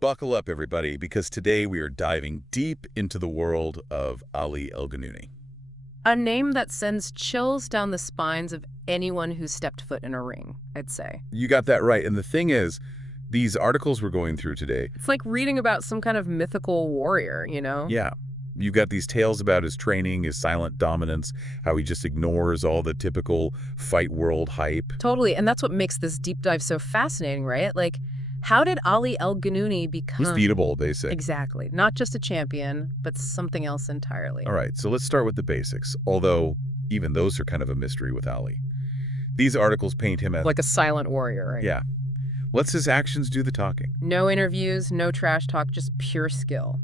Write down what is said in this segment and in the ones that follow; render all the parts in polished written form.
Buckle up, everybody, because today we are diving deep into the world of Ali El Ganouni. A name that sends chills down the spines of anyone who's stepped foot in a ring, I'd say. You got that right. And the thing is, these articles we're going through today, It's like reading about some kind of mythical warrior, you know? yeah, you've got these tales about his training, his silent dominance, how he just ignores all the typical fight world hype. Totally, and that's what makes this deep dive so fascinating, right? Like, how did Ali El Ganouni become... He's beatable, they say. Exactly. Not just a champion, but something else entirely. All right, so let's start with the basics, although even those are kind of a mystery with Ali. These articles paint him as... Like a silent warrior, right? Yeah. Lets his actions do the talking. No interviews, no trash talk, just pure skill.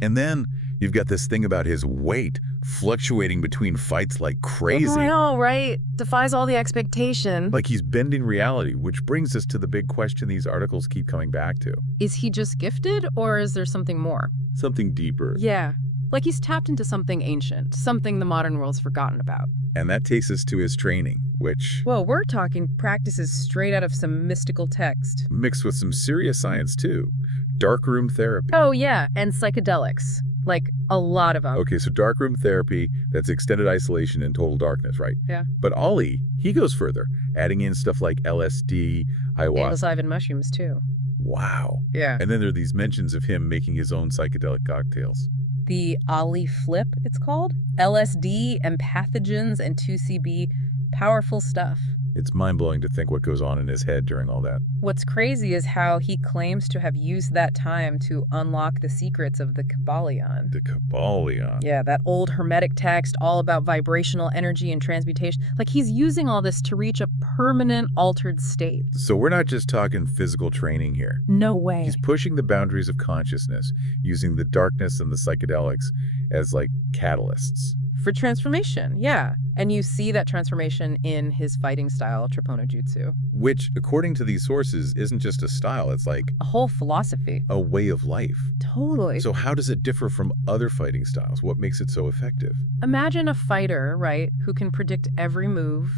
And then you've got this thing about his weight fluctuating between fights like crazy. I know, right? Defies all the expectation. Like he's bending reality, which brings us to the big question these articles keep coming back to. Is he just gifted, or is there something more? Something deeper. Yeah. Like he's tapped into something ancient, something the modern world's forgotten about. And that takes us to his training, which... Well, we're talking practices straight out of some mystical text. mixed with some serious science, too. Darkroom therapy. Oh, yeah, and psychedelics. Like, a lot of them. Okay, so darkroom therapy, that's extended isolation in total darkness, right? Yeah. But Ali, he goes further, adding in stuff like LSD, ayahuasca. Psilocybin mushrooms, too. Wow. Yeah. And then there are these mentions of him making his own psychedelic cocktails. The Ali Flip, it's called. LSD and pathogens and 2CB. Powerful stuff. It's mind-blowing to think what goes on in his head during all that. What's crazy is how he claims to have used that time to unlock the secrets of the Kybalion. The Kybalion. Yeah, that old hermetic text all about vibrational energy and transmutation. Like, he's using all this to reach a permanent altered state. So we're not just talking physical training here. No way. He's pushing the boundaries of consciousness, using the darkness and the psychedelics as, like, catalysts. For transformation, yeah. And you see that transformation in his fighting style, Tripona Jutsu. Which, according to these sources, isn't just a style, it's like A whole philosophy. a way of life. Totally. So how does it differ from other fighting styles? What makes it so effective? Imagine a fighter, right, who can predict every move,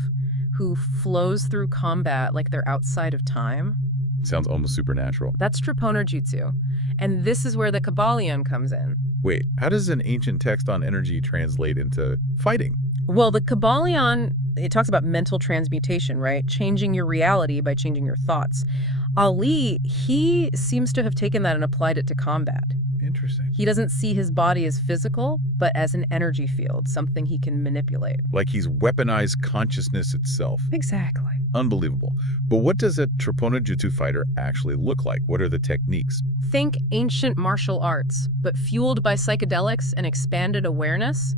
who flows through combat like they're outside of time. Sounds almost supernatural. That's Tripona Jutsu. And this is where the Kybalion comes in. Wait, how does an ancient text on energy translate into fighting? Well, the Kybalion, it talks about mental transmutation, right? Changing your reality by changing your thoughts. Ali, he seems to have taken that and applied it to combat. Interesting. He doesn't see his body as physical, but as an energy field, something he can manipulate. Like he's weaponized consciousness itself. Exactly. Unbelievable. But what does a Tripona Jutsu fighter actually look like? What are the techniques? Think ancient martial arts, but fueled by psychedelics and expanded awareness.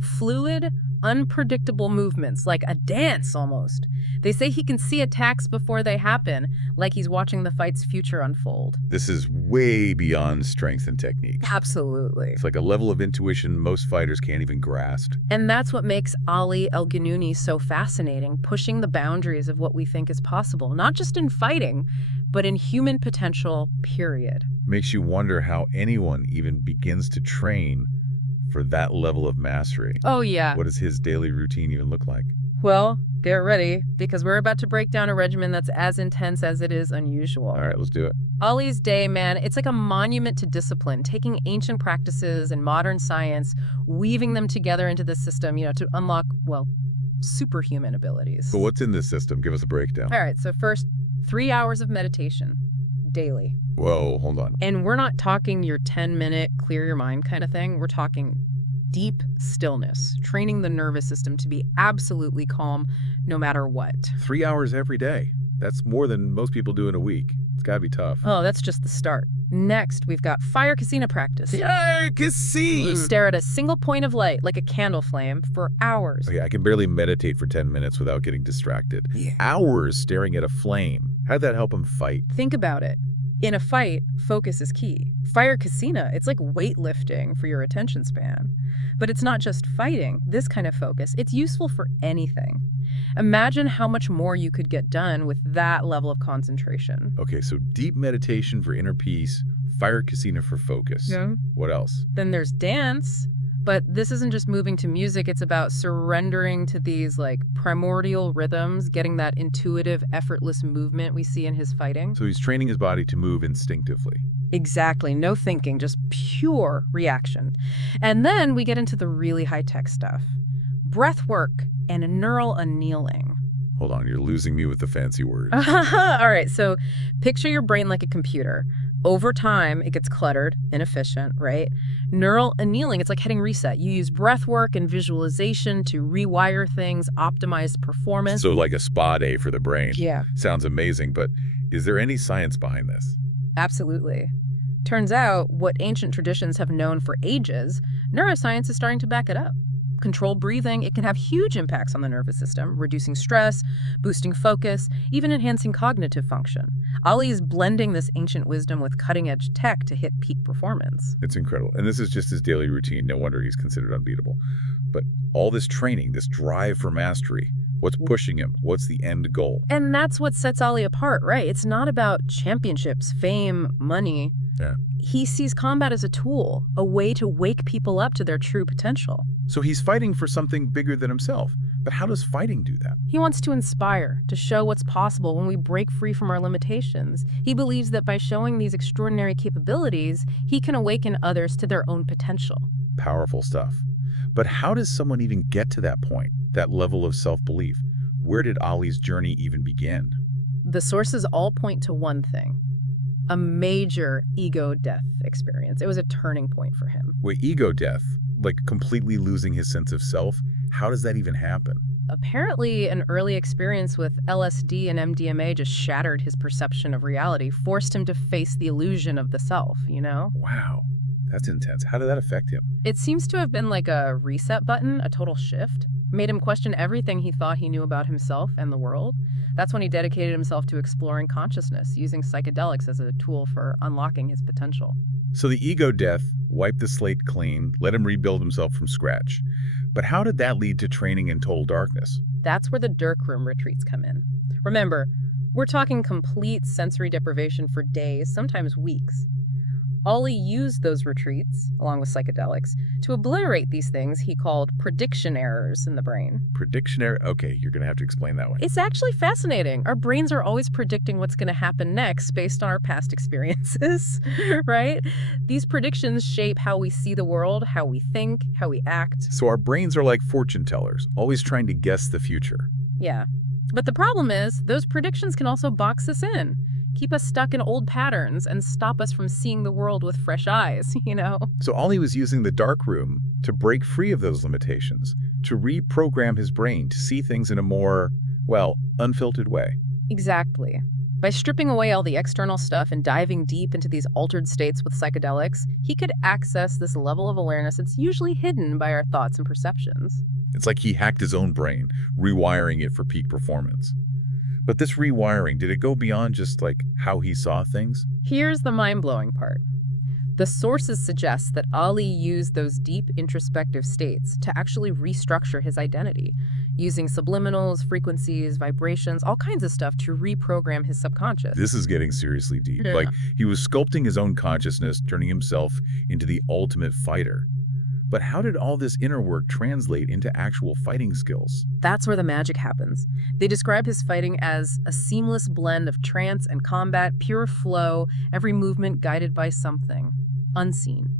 Fluid, unpredictable movements, like a dance almost. They say he can see attacks before they happen, like he's watching the fight's future unfold. This is way beyond strength and technique. Absolutely. It's like a level of intuition most fighters can't even grasp. And that's what makes Ali El Ganouni so fascinating, pushing the boundaries of what we think is possible, not just in fighting, but in human potential, period. Makes you wonder how anyone even begins to train for that level of mastery. Oh, yeah. What does his daily routine even look like? Well, get ready, because we're about to break down a regimen that's as intense as it is unusual. All right, let's do it. Ali's day, man, it's like a monument to discipline, taking ancient practices and modern science, weaving them together into the system, to unlock, well, superhuman abilities. But what's in this system? Give us a breakdown. All right, so first, 3 hours of meditation daily. Whoa, hold on. And we're not talking your 10-minute clear your mind kind of thing. We're talking deep stillness, training the nervous system to be absolutely calm no matter what. 3 hours every day. That's more than most people do in a week. It's gotta be tough. Oh, that's just the start. Next, we've got fire casino practice. Fire casino! You stare at a single point of light, like a candle flame, for hours. Okay, I can barely meditate for 10 minutes without getting distracted. Yeah. Hours staring at a flame. How'd that help him fight? Think about it. In a fight, focus is key. Fire casino, it's like weightlifting for your attention span. But it's not just fighting, this kind of focus. It's useful for anything. Imagine how much more you could get done with that level of concentration. Okay, so deep meditation for inner peace, fire casino for focus. Yeah. What else? Then there's dance. But this isn't just moving to music, it's about surrendering to these like primordial rhythms, getting that intuitive, effortless movement we see in his fighting. So he's training his body to move instinctively. Exactly. No thinking, just pure reaction. And then we get into the really high-tech stuff. Breath work and neural annealing. Hold on, you're losing me with the fancy words. All right, so picture your brain like a computer. Over time, it gets cluttered, inefficient, right? Neural annealing, it's like hitting reset. You use breath work and visualization to rewire things, optimize performance. So like a spa day for the brain. Yeah. Sounds amazing, but is there any science behind this? Absolutely. Turns out, what ancient traditions have known for ages, neuroscience is starting to back it up. Controlled breathing, it can have huge impacts on the nervous system, reducing stress, boosting focus, even enhancing cognitive function. Ali is blending this ancient wisdom with cutting-edge tech to hit peak performance. It's incredible. And this is just his daily routine. No wonder he's considered unbeatable. But all this training, this drive for mastery, what's pushing him? What's the end goal? And that's what sets Ali apart, right? It's not about championships, fame, money. Yeah. He sees combat as a tool, a way to wake people up to their true potential. So he's fighting for something bigger than himself. But how does fighting do that? He wants to inspire, to show what's possible when we break free from our limitations. He believes that by showing these extraordinary capabilities, he can awaken others to their own potential. Powerful stuff. But how does someone even get to that point, that level of self-belief? Where did Ali's journey even begin? The sources all point to one thing: a major ego death experience. It was a turning point for him. Wait, ego death? Like completely losing his sense of self? How does that even happen? Apparently, an early experience with LSD and MDMA just shattered his perception of reality, forced him to face the illusion of the self, you know? Wow, that's intense. How did that affect him? It seems to have been like a reset button, a total shift. Made him question everything he thought he knew about himself and the world. That's when he dedicated himself to exploring consciousness, using psychedelics as a tool for unlocking his potential. So the ego death wiped the slate clean, let him rebuild himself from scratch. But how did that lead to training in total darkness? That's where the dark room retreats come in. Remember, we're talking complete sensory deprivation for days, sometimes weeks. Ali used those retreats, along with psychedelics, to obliterate these things he called prediction errors in the brain. Prediction error? Okay, you're going to have to explain that one. It's actually fascinating. Our brains are always predicting what's going to happen next based on our past experiences, right? These predictions shape how we see the world, how we think, how we act. So our brains are like fortune tellers, always trying to guess the future. Yeah. But the problem is, those predictions can also box us in, keep us stuck in old patterns, and stop us from seeing the world with fresh eyes, you know? So Ali was using the dark room to break free of those limitations, to reprogram his brain to see things in a more, well, unfiltered way. Exactly. By stripping away all the external stuff and diving deep into these altered states with psychedelics, he could access this level of awareness that's usually hidden by our thoughts and perceptions. It's like he hacked his own brain, rewiring it for peak performance. But this rewiring, did it go beyond just like how he saw things? Here's the mind-blowing part. The sources suggest that Ali used those deep introspective states to actually restructure his identity, using subliminals, frequencies, vibrations, all kinds of stuff to reprogram his subconscious. This is getting seriously deep. Yeah. Like he was sculpting his own consciousness, turning himself into the ultimate fighter. But how did all this inner work translate into actual fighting skills? That's where the magic happens. They describe his fighting as a seamless blend of trance and combat, pure flow, every movement guided by something unseen.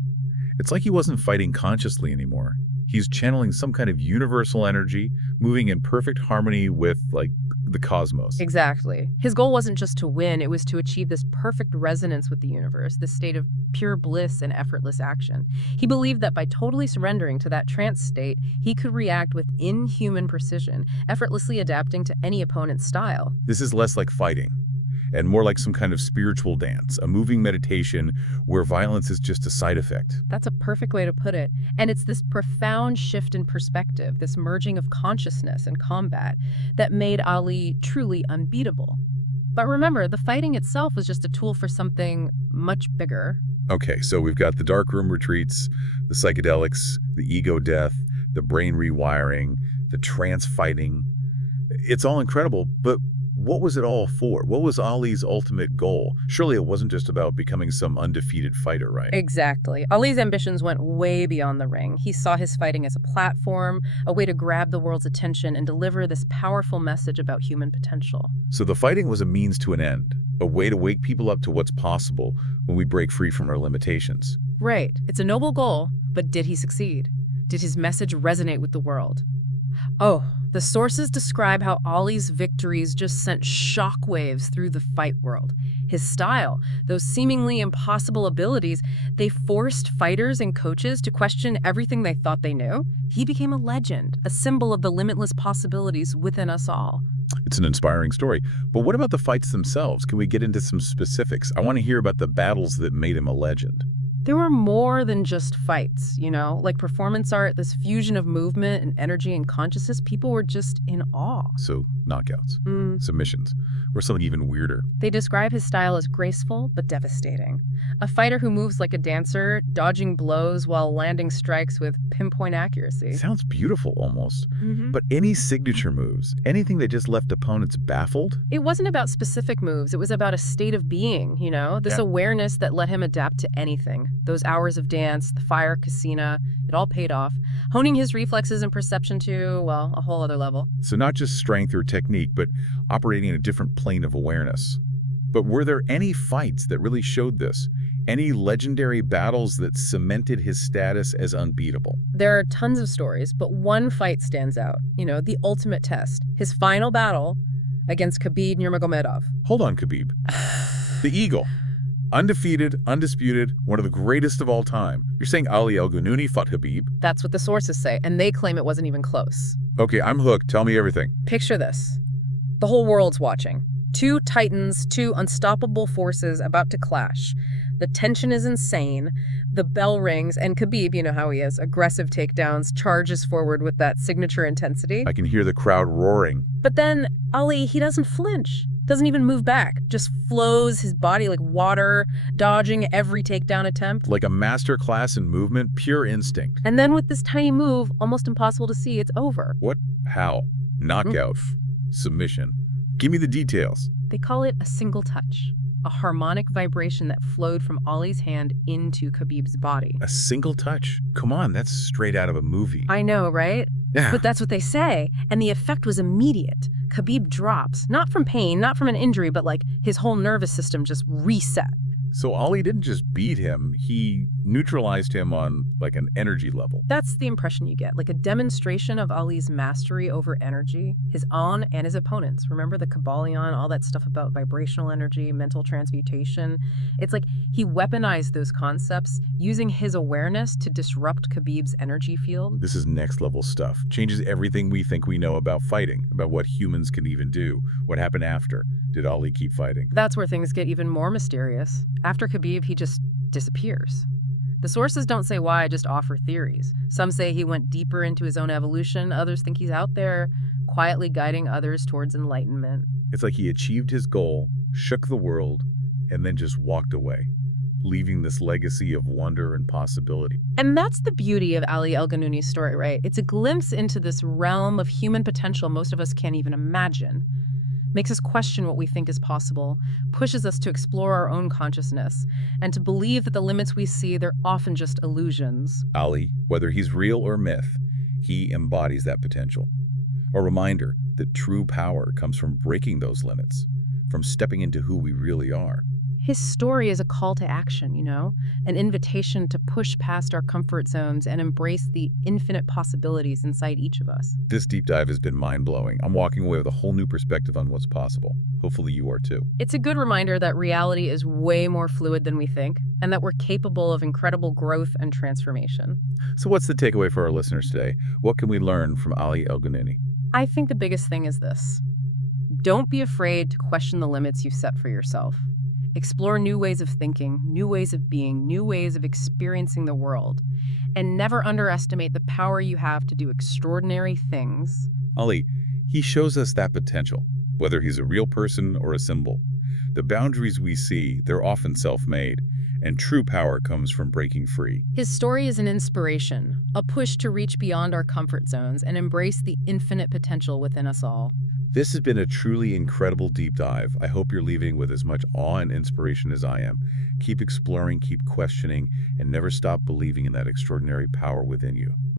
It's like he wasn't fighting consciously anymore. He's channeling some kind of universal energy, moving in perfect harmony with, like, the cosmos. Exactly. His goal wasn't just to win, it was to achieve this perfect resonance with the universe, this state of pure bliss and effortless action. He believed that by totally surrendering to that trance state, he could react with inhuman precision, effortlessly adapting to any opponent's style. This is less like fighting, and more like some kind of spiritual dance, a moving meditation where violence is just a side effect. That's a perfect way to put it. And it's this profound shift in perspective, this merging of consciousness and combat, that made Ali truly unbeatable. But remember, the fighting itself was just a tool for something much bigger. Okay, so we've got the darkroom retreats, the psychedelics, the ego death, the brain rewiring, the trance fighting. It's all incredible, but what was it all for? What was Ali's ultimate goal? Surely it wasn't just about becoming some undefeated fighter, right? Exactly. Ali's ambitions went way beyond the ring. He saw his fighting as a platform, a way to grab the world's attention and deliver this powerful message about human potential. So the fighting was a means to an end, A way to wake people up to what's possible when we break free from our limitations. Right. It's a noble goal, but did he succeed? Did his message resonate with the world? Oh, the sources describe how Ali's victories just sent shockwaves through the fight world. His style, those seemingly impossible abilities, they forced fighters and coaches to question everything they thought they knew. He became a legend, a symbol of the limitless possibilities within us all. It's an inspiring story. But what about the fights themselves? Can we get into some specifics? I want to hear about the battles that made him a legend. There were more than just fights, like performance art, this fusion of movement and energy and consciousness. People were just in awe. So, knockouts, submissions, or something even weirder. They describe his style as graceful but devastating. A fighter who moves like a dancer, dodging blows while landing strikes with pinpoint accuracy. Sounds beautiful almost. But any signature moves, anything that just left opponents baffled? It wasn't about specific moves. It was about a state of being, this awareness that let him adapt to anything. Those hours of dance, the fire casino, it all paid off. Honing his reflexes and perception to, well, a whole other level. So not just strength or technique, but operating in a different plane of awareness. But were there any fights that really showed this? Any legendary battles that cemented his status as unbeatable? There are tons of stories, but one fight stands out. The ultimate test. His final battle against Khabib Nurmagomedov. Hold on, Khabib. The Eagle. Undefeated, undisputed, one of the greatest of all time. You're saying Ali El-Ganouni fought Khabib? That's what the sources say, and they claim it wasn't even close. Okay, I'm hooked. Tell me everything. Picture this. The whole world's watching. Two titans, two unstoppable forces about to clash. The tension is insane. The bell rings, and Khabib, you know how he is, aggressive takedowns, charges forward with that signature intensity. I can hear the crowd roaring. But then Ali, he doesn't flinch. Doesn't even move back. Just flows his body like water, dodging every takedown attempt. Like a master class in movement, pure instinct. And then with this tiny move, almost impossible to see, it's over. What? How? Knockout? Submission? Give me the details. They call it a single touch. A harmonic vibration that flowed from Ali's hand into Khabib's body. A single touch? Come on, that's straight out of a movie. I know, right? Yeah. But that's what they say. And the effect was immediate. Khabib drops, not from pain, not from an injury, but like his whole nervous system just reset. So Ali didn't just beat him, he neutralized him on like an energy level. That's the impression you get, like a demonstration of Ali's mastery over energy, his own and his opponents. Remember the Kabbalion, all that stuff about vibrational energy, mental transmutation? It's like he weaponized those concepts using his awareness to disrupt Khabib's energy field. This is next level stuff. Changes everything we think we know about fighting, about what humans can even do. What happened after? Did Ali keep fighting? That's where things get even more mysterious. After Khabib, he just disappears. The sources don't say why, just offer theories. Some say he went deeper into his own evolution. Others think he's out there quietly guiding others towards enlightenment. It's like he achieved his goal, shook the world, and then just walked away, leaving this legacy of wonder and possibility. And that's the beauty of Ali El-Ganouni's story, right? It's a glimpse into this realm of human potential most of us can't even imagine. Makes us question what we think is possible, pushes us to explore our own consciousness, and to believe that the limits we see, they're often just illusions. Ali, whether he's real or myth, he embodies that potential. A reminder that true power comes from breaking those limits, from stepping into who we really are. His story is a call to action, an invitation to push past our comfort zones and embrace the infinite possibilities inside each of us. This deep dive has been mind-blowing. I'm walking away with a whole new perspective on what's possible. Hopefully you are too. It's a good reminder that reality is way more fluid than we think, and that we're capable of incredible growth and transformation. So what's the takeaway for our listeners today? What can we learn from Ali El-Ganouni? I think the biggest thing is this. Don't be afraid to question the limits you've set for yourself. Explore new ways of thinking, new ways of being, new ways of experiencing the world, and never underestimate the power you have to do extraordinary things. Ali, he shows us that potential, whether he's a real person or a symbol. The boundaries we see, they're often self-made, and true power comes from breaking free. His story is an inspiration, a push to reach beyond our comfort zones and embrace the infinite potential within us all. This has been a truly incredible deep dive. I hope you're leaving with as much awe and inspiration as I am. Keep exploring, keep questioning, and never stop believing in that extraordinary power within you.